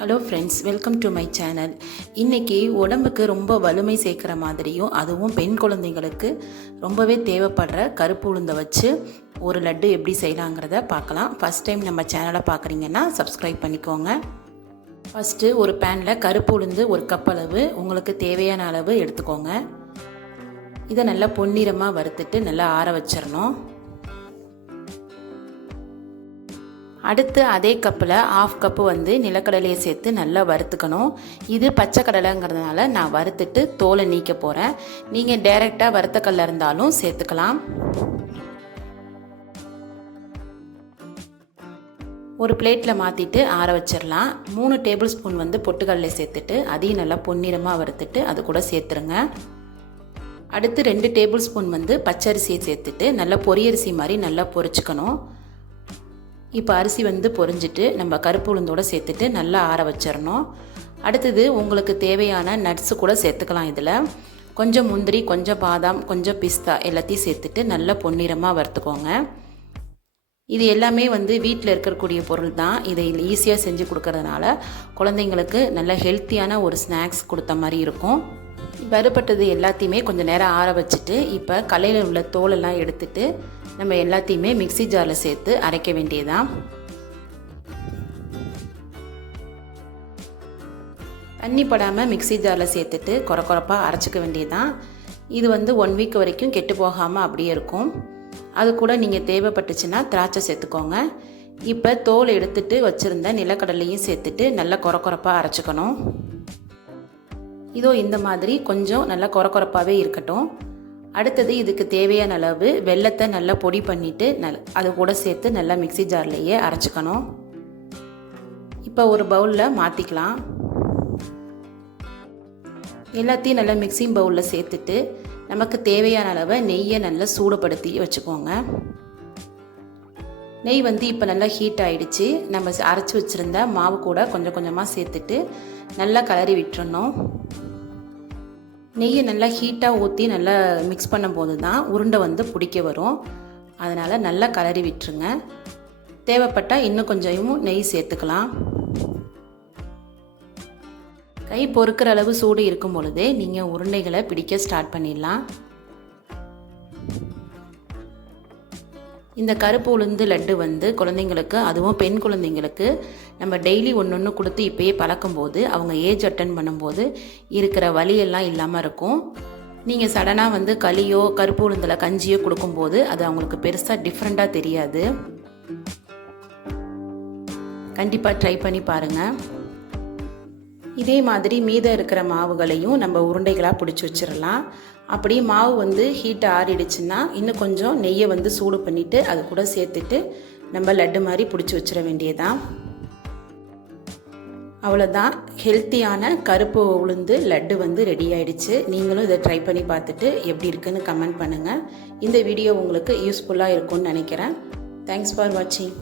Hello friends, welcome to my channel. இன்றைக்கி உடம்புக்கு ரொம்ப வலிமை சேர்க்குற மாதிரியும் அதுவும் பெண் குழந்தைங்களுக்கு ரொம்பவே தேவைப்படுற கருப்பு உளுந்தை வச்சு ஒரு லட்டு எப்படி செய்யலாங்கிறத பார்க்கலாம். ஃபஸ்ட் டைம் நம்ம சேனலை பார்க்குறீங்கன்னா சப்ஸ்கிரைப் பண்ணிக்கோங்க. ஃபஸ்ட்டு ஒரு பேனில் கருப்பு உளுந்து ஒரு கப் அளவு உங்களுக்கு தேவையான அளவு எடுத்துக்கோங்க. இதை நல்லா பொன்னிறமாக வறுத்துட்டு நல்லா ஆற வச்சிடணும். அடுத்து அதே கப்பில் 1/2 கப்பு நிலக்கடலையை சேர்த்து நல்லா வறுத்துக்கணும். இது பச்சை கடலைங்கிறதுனால நான் வறுத்துட்டு தோலை நீக்க போகிறேன். நீங்கள் டைரெக்டாக வறுத்த கடலை இருந்தாலும் சேர்த்துக்கலாம். ஒரு பிளேட்டில் மாற்றிட்டு ஆற வச்சிடலாம். 3 டேபிள் ஸ்பூன் பொட்டுக்கடலை சேர்த்துட்டு அதையும் நல்லா பொன்னிறமாக வறுத்துட்டு அது கூட சேர்த்துருங்க. அடுத்து 2 டேபிள் ஸ்பூன் பச்சரிசியை சேர்த்துட்டு நல்லா பொரியரிசி மாதிரி நல்லா பொரிச்சுக்கணும். இப்போ அரிசி பொரிஞ்சிட்டு நம்ம கருப்பு உளுந்தோடு சேர்த்துட்டு நல்லா ஆற வச்சிடணும். அடுத்தது உங்களுக்கு தேவையான நட்ஸு கூட சேர்த்துக்கலாம். இதில் கொஞ்சம் முந்திரி, கொஞ்சம் பாதாம், கொஞ்சம் பிஸ்தா எல்லாத்தையும் சேர்த்துட்டு நல்லா பொன்னிறமாக வறுத்துக்கோங்க. இது எல்லாமே வீட்டில் இருக்கக்கூடிய பொருள் தான். இதை ஈஸியாக செஞ்சு கொடுக்கறதுனால குழந்தைங்களுக்கு நல்ல ஹெல்த்தியான ஒரு ஸ்நாக்ஸ் கொடுத்த மாதிரி இருக்கும். வறுபட்டது எல்லாத்தையுமே கொஞ்சம் நேரம் ஆற வச்சுட்டு இப்போ கல்லையில் உள்ள தோலெல்லாம் எடுத்துட்டு நம்ம எல்லாத்தையுமே மிக்ஸி ஜாரில் சேர்த்து அரைக்க வேண்டியதான். தண்ணி படாமல் மிக்ஸி ஜாரில் சேர்த்துட்டு கொரப்பாக அரைச்சிக்க வேண்டியதான். இது 1 வீக் வரைக்கும் கெட்டு போகாமல் அப்படியே இருக்கும். அது கூட நீங்கள் தேவைப்பட்டுச்சுன்னா திராட்சை சேர்த்துக்கோங்க. இப்போ தோல் எடுத்துட்டு வச்சுருந்த நிலக்கடலையும் சேர்த்துட்டு நல்லா கொரப்பாக அரைச்சிக்கணும். இதோ இந்த மாதிரி கொஞ்சம் நல்லா கொரப்பாகவே இருக்கட்டும். அடுத்தது இதுக்கு தேவையான அளவு வெல்லத்தை நல்லா பொடி பண்ணிவிட்டு அது கூட சேர்த்து நல்லா மிக்ஸி ஜார்லேயே அரைச்சிக்கணும். இப்போ ஒரு பவுலில் மாற்றிக்கலாம். எல்லாத்தையும் நல்லா மிக்ஸிங் பவுலில் சேர்த்துட்டு நமக்கு தேவையான அளவை நெய்யை நல்லா சூடுபடுத்தி வச்சுக்கோங்க. நெய் இப்போ நல்லா ஹீட் ஆகிடுச்சு. நம்ம அரைச்சி வச்சுருந்த மாவு கூட கொஞ்சம் கொஞ்சமாக சேர்த்துட்டு நல்லா கிளறி விட்டுறணும். நெய்யை நல்லா ஹீட்டாக ஊற்றி நல்லா மிக்ஸ் பண்ணும்போது தான் உருண்டை பிடிக்க வரும். அதனால் நல்லா கிளறி விட்டுருங்க. தேவைப்பட்டால் இன்னும் கொஞ்சம் நெய் சேர்த்துக்கலாம். கை பொறுக்கிற அளவு சூடு இருக்கும் பொழுதே நீங்கள் உருண்டைகளை பிடிக்க ஸ்டார்ட் பண்ணிடலாம். இந்த கருப்பு உளுந்து லட்டு குழந்தைங்களுக்கு, அதுவும் பெண் குழந்தைங்களுக்கு நம்ம டெய்லி ஒன்று கொடுத்து இப்போயே பழக்கும்போது அவங்க ஏஜ் அட்டன் பண்ணும்போது இருக்கிற வலியெல்லாம் இல்லாமல் இருக்கும். நீங்கள் சடனாக களியோ கருப்பு உளுந்தில் கஞ்சியோ கொடுக்கும்போது அது அவங்களுக்கு பெருசாக டிஃப்ரெண்ட்டாக தெரியாது. கண்டிப்பாக ட்ரை பண்ணி பாருங்கள். இதே மாதிரி மீதம் இருக்கிற மாவுகளையும் நம்ம உருண்டைகளாக பிடிச்சி வச்சிடலாம். அப்படி மாவு ஹீட் ஆறிடுச்சுன்னா இன்னும் கொஞ்சம் நெய்யை சூடு பண்ணிவிட்டு அது கூட சேர்த்துட்டு நம்ம லட்டு மாதிரி பிடிச்சி வச்சிட வேண்டியதான். அவ்வளோதான், ஹெல்த்தியான கருப்பு உளுந்து லட்டு ரெடி ஆகிடுச்சு. நீங்களும் இதை ட்ரை பண்ணி பார்த்துட்டு எப்படி இருக்குன்னு கமெண்ட் பண்ணுங்கள். இந்த வீடியோ உங்களுக்கு யூஸ்ஃபுல்லாக இருக்கும்னு நினைக்கிறேன். தேங்க்ஸ் ஃபார் வாட்சிங்.